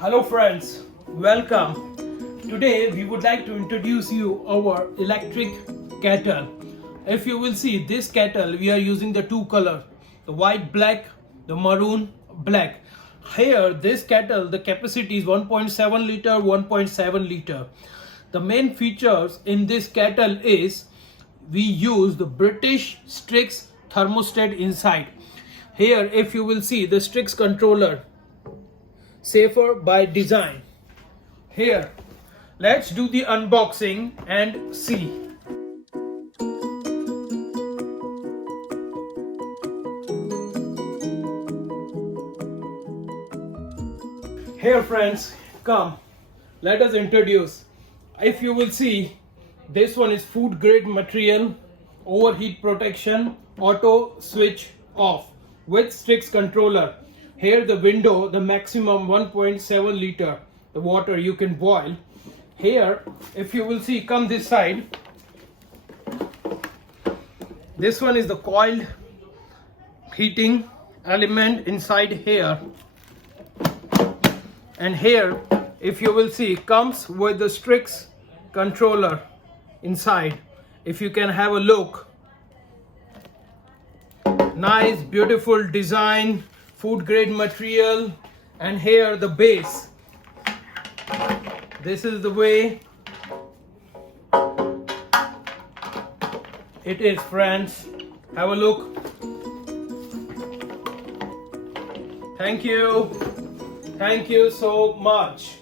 Hello friends, welcome. Today we would like to introduce you our electric kettle. If you will see this kettle, we are using the two color, the white black, the maroon black. Here this kettle, the capacity is 1.7 liter, 1.7 liter. The main features in this kettle is we use the British Strix thermostat inside. Here if you will see the Strix controller, safer by design. Here, let's do the unboxing and see. Here friends, come, let us introduce. If you will see, this one is food grade material, overheat protection, auto switch off with Strix controller. Here the window, the maximum 1.7 liter, the water you can boil. Here, if you will see, come this side. This one is the coiled heating element inside here. And here, if you will see, comes with the Strix controller inside. If you can have a look. Nice, beautiful design. Food grade material, and here the base. This is the way it is, friends. Have a look. Thank you so much.